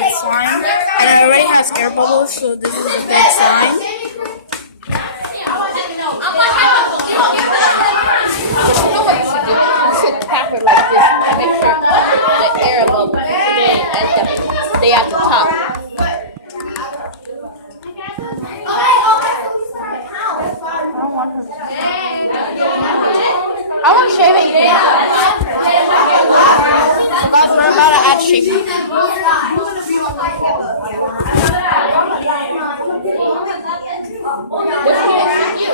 like slime, and it already has air bubbles, so this is a big slime. You should tap it like this to make sure the air bubbles stay at the top. I want shaving cream. Guys, we're about to add shaving cream. Which one is you?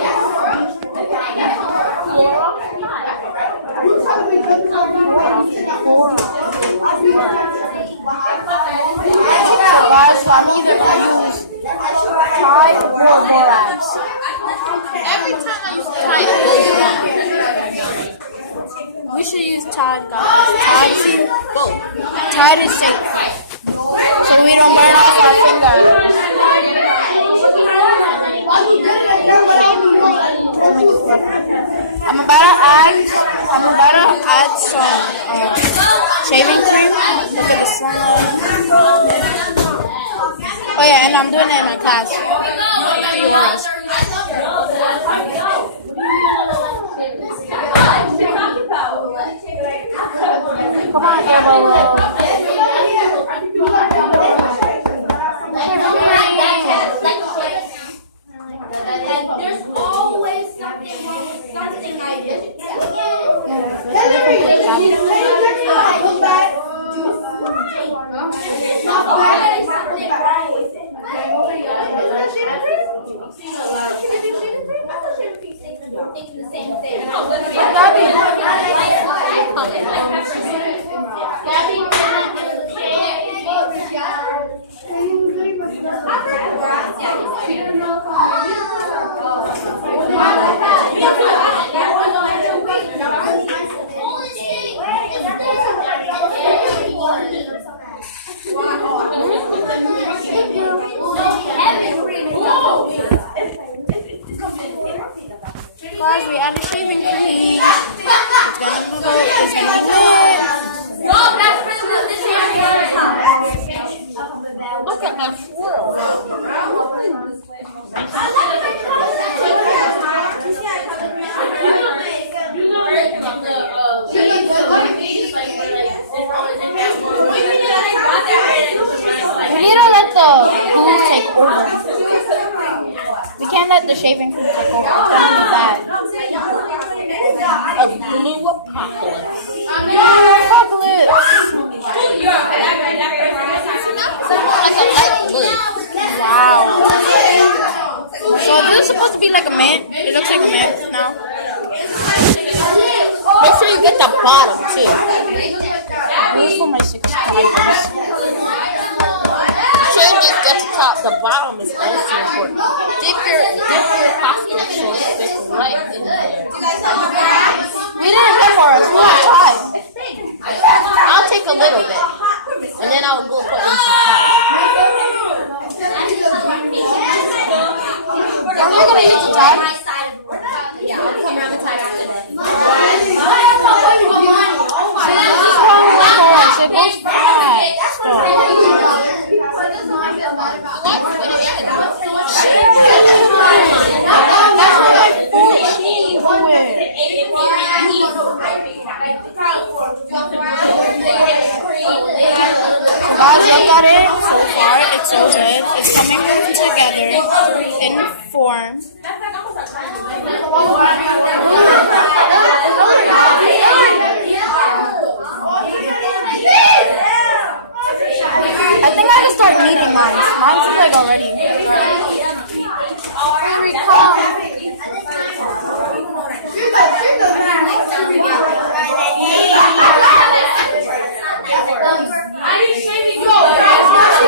So guys, I'm either going to use Tide or Borax. Every time I use Tide, We should use Tide, guys. Tide is safe, so we don't burn off our finger. I'm about to add some shaving cream. Look at the sunlight. Oh yeah, and I'm doing it in my class. come on, air bubble. There's always something I did. Guys, we added shaving cream. It's gonna go. It's gonna be lit. Look at my swirl. We need to let the glue take over. We can't let the shaving cream take over. It's gonna be bad. A blue apocalypse. Apocalypse. Like a light blue. Wow. So this is supposed to be like a mint. It looks like a mint now. Make sure you get the bottom too. This is for my subscribers. Shouldn't just get the top. The bottom is also important. Dip your pasta sauce stick right in there. We didn't pay for it. We want to try. I'll take a little bit, and then I'll go put in some Tide. Are we gonna use the Tide? Yeah, I'll come around the side after this. It goes fast. That's what my 14 doing. Guys, look at it. So far, it's so good. It's coming together in form. I think I can start kneading mine. Mine's is like already. Here we come.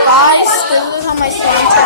Guys, this is how my slime